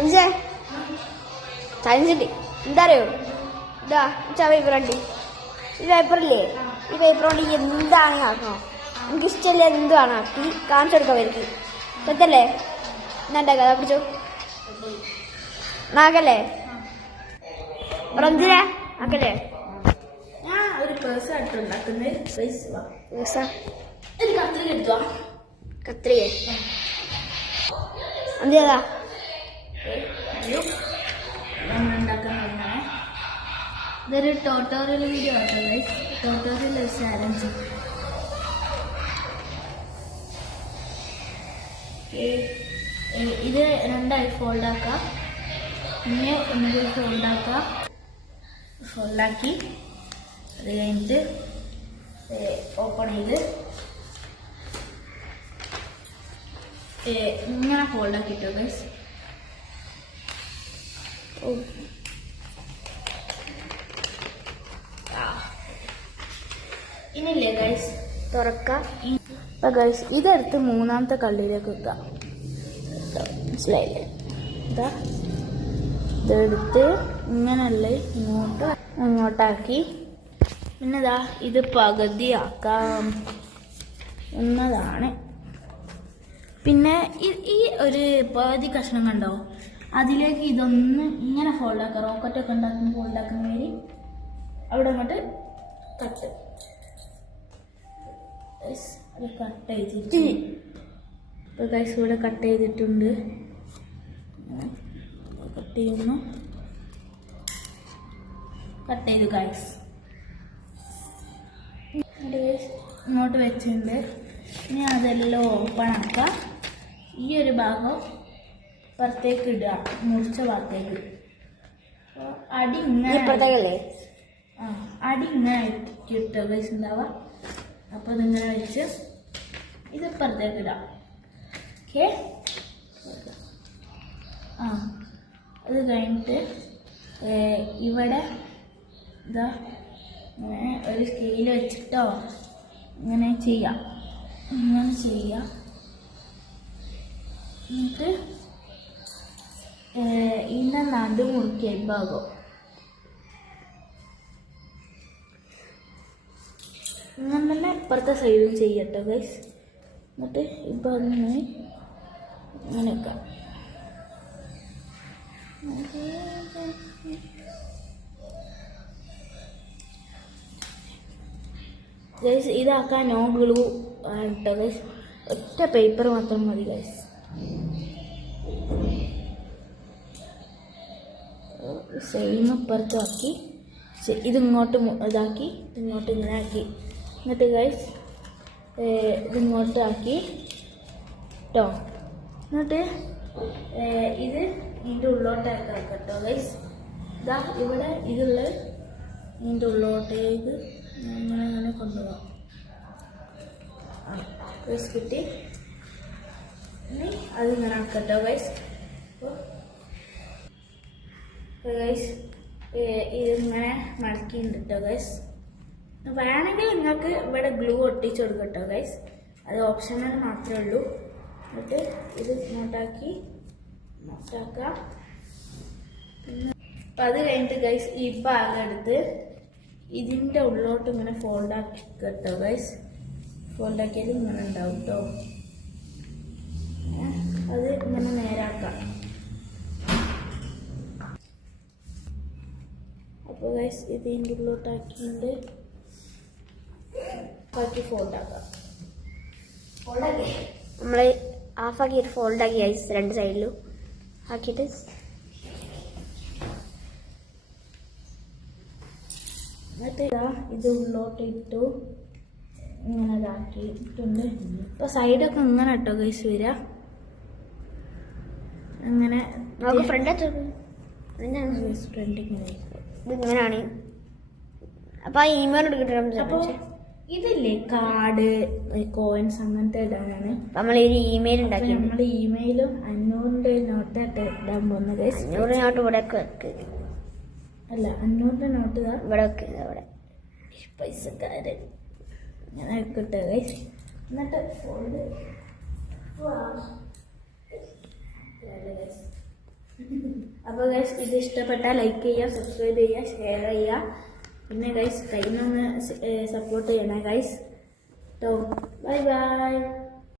റംസേ science ഉണ്ട്. എന്താ അറിയോ? ഇതാ പേപ്പർ ഉണ്ട്. ഈ പേപ്പറില്ലേ, ഈ പേപ്പർ കൊണ്ട് എന്താണെങ്കിൽ ആക്കണോ? എനിക്ക് ഇഷ്ടമില്ല എന്തുവാണ് ആക്കി കാണിച്ചു കൊടുക്കാൻ വരും. തെറ്റല്ലേ? എന്നാണ്ടാക്കാ പിടിച്ചോ നാക്കല്ലേ റംസിനെ ആക്കല്ലേ? ഞാൻ ഒരു പേഴ്സ് ആയിട്ടുണ്ടാക്കുന്നത് കത്രിക എടുത്തോ. കത്രിക എന്തേതാ ഉണ്ടാക്കാൻ തുടങ്ങണേ. ഇതൊരു ട്യൂട്ടോറിയൽ വീഡിയോ ആട്ടോ. Tutorial challenge. ഇത് രണ്ടായി ഫോൾഡാക്കാം. പിന്നെ ഒന്നുകൂടി ഫോൾഡാക്കാം. ഫോൾഡാക്കി അത് കഴിഞ്ഞിട്ട് ഓപ്പൺ ചെയ്ത് ഇങ്ങനെ ഫോൾഡാക്കിട്ടോ ഗൈസ്. ഇനിയില്ലേ ഗൈസ് തുറക്കാം. ഇപ്പൊ ഗൈസ് ഇതെടുത്ത് മൂന്നാമത്തെ കള്ളിയിലേക്ക് വെക്കാം. മനസ്സിലായില്ലേ? ഇതാ ഇതെടുത്ത് ഇങ്ങനല്ലേ ഇങ്ങോട്ടാക്കി പിന്നെ ഇതാ ഇത് പകുതിയാക്കാം എന്നതാണ്. പിന്നെ ഈ ഒരു പകുതി കഷ്ണം കണ്ടോ, അതിലേക്ക് ഇതൊന്ന് ഇങ്ങനെ ഫോൾഡാക്കാം. റോക്കറ്റൊക്കെ ഉണ്ടാക്കുന്ന ഫോൾഡാക്കുന്ന വരി അവിടെ അങ്ങോട്ട് കട്ട് അത് കട്ട് ചെയ്തിട്ട് ഇപ്പോൾ ഗൈസ് ഇവിടെ കട്ട് ചെയ്തിട്ടുണ്ട്. കട്ട് ചെയ്യുന്നു. കട്ട് ചെയ്തു ഗൈസ്. ഇങ്ങോട്ട് വെച്ചിട്ടുണ്ട്. ഇനി അതെല്ലാം ഓപ്പൺ ആക്കാം. ഈ ഒരു ഭാഗം പുറത്തേക്ക് ഇടുക, മുറിച്ച ഭാഗത്തേക്ക്. അടി ഇങ്ങനെ അടി ഇങ്ങനെ ഇട്ടോ ഗൈസ് ഉണ്ടാവുക. അപ്പോൾ ഇതിങ്ങനെ വെച്ച് ഇത് പുറത്തേക്ക് ഇടാം. ഓക്കെ. അത് കഴിഞ്ഞിട്ട് ഇവിടെ ഇതാ ഇങ്ങനെ ഒരു സ്കെയിൽ വെച്ചിട്ടോ ഇങ്ങനെ ചെയ്യാം. ഇങ്ങനെ ചെയ്യാം. എന്നിട്ട് ഇതിൻ്റെ നടു മുറിക്കുക ഭാഗം ഇങ്ങനെ തന്നെ ഇപ്പുറത്തെ സൈഡും ചെയ്യട്ടോ ഗൈസ്. എന്നിട്ട് ഇപ്പം അങ്ങനെ ഇങ്ങനെ വെക്കാം. ഗൈസ് ഇതാക്കാൻ നോ ഗ്ലൂ കേട്ടോ ഗൈസ്. ഒറ്റ പേപ്പർ മാത്രം മതി ഗൈസ്. സെയിം ഇപ്പുറത്താക്കി ഇതിങ്ങോട്ട് ഇതാക്കി ഇങ്ങോട്ട് ഇങ്ങനെ ആക്കി. എന്നിട്ട് ഗൈസ് ഇതിങ്ങോട്ട് ആക്കി കേട്ടോ. എന്നിട്ട് ഇത് ഇതിൻ്റെ ഉള്ളോട്ടേക്ക് കേട്ടോ ഗൈസ്. ഇതാ ഇവിടെ ഇതുള്ള ഇതിൻ്റെ ഉള്ളോട്ടേക്ക് അങ്ങനെ അങ്ങനെ കൊണ്ടുപോകാം. ഗൈസ് കിട്ടി. ഇനി അതിങ്ങനെ ആക്കട്ടോ ഗൈസ്. അപ്പോൾ ഗൈസ് ഇതിങ്ങനെ മടക്കിയിട്ടുണ്ട് കേട്ടോ ഗൈസ്. വേണമെങ്കിൽ നിങ്ങൾക്ക് ഇവിടെ ഗ്ലൂ ഒട്ടിച്ച് കൊടുക്കട്ടോ ഗൈസ്. അത് ഓപ്ഷണൽ മാത്രമേ ഉള്ളൂ. എന്നിട്ട് ഇത് ഇങ്ങോട്ടാക്കി ഇങ്ങോട്ടാക്കാം. അപ്പം അത് കഴിഞ്ഞിട്ട് ഗൈസ് ഈ ഭാഗം എടുത്ത് ഇതിൻ്റെ ഉള്ളോട്ട് ഇങ്ങനെ ഫോൾഡാക്കി കേട്ടോ ഗൈസ്. ഫോൾഡാക്കിയാൽ ഇങ്ങനെ ഉണ്ടാവും കേട്ടോ. അത് ഇങ്ങനെ നേരാക്കാം. അപ്പോൾ ഗൈസ് ഇതിൻ്റെ ഉള്ളോട്ടാക്കിയിട്ട് ബാക്കി ഫോൾഡാക്കാം. ഫോൾഡാക്കി നമ്മൾ ഹാഫാക്കിയിട്ട് ഫോൾഡാക്കി ഗൈസ് രണ്ട് സൈഡിലും ആക്കിയിട്ട് എന്നിട്ട് ഇത് ഉള്ളോട്ട് ഇട്ടു ഇങ്ങനെ ഇതാക്കിയിട്ടുണ്ട്. ഇപ്പോൾ സൈഡൊക്കെ ഇങ്ങനെ ഇട്ടോ ഗൈസ് വരിക. അങ്ങനെ ഫ്രണ്ട് ഫ്രണ്ട് ഇങ്ങനെ ഇങ്ങനെയാണ്. അപ്പോൾ ഇമെയിൽ എടുക്കട്ടെ. അപ്പോൾ ഇതില്ലേ കാർഡ് കോയിൻസ് അങ്ങനത്തെ ഇടാനാണ് നമ്മൾ ഒരു ഇമെയിൽ ഉണ്ടാക്കി. നമ്മുടെ ഇമെയിലും 500 നോട്ടായിട്ട് ഇടാൻ പോകുന്നത്. 500 നോട്ട് ഇവിടെ വെക്ക്. അല്ല 500 നോട്ട് ഇവിടെ വെക്ക്. ഇവിടെ പൈസക്കാരൻ ഞാൻ കിട്ടുക. എന്നിട്ട് ഫോൾഡ് അപ്പോൾ ഗൈസ് ഇത് ഇഷ്ടപ്പെട്ടാൽ ലൈക്ക് ചെയ്യുക, സബ്സ്ക്രൈബ് ചെയ്യുക, ഷെയർ ചെയ്യുക. പിന്നെ ഗൈസ് കയ്യിലൊന്ന് സപ്പോർട്ട് ചെയ്യണേ ഗൈസ്. Bye bye.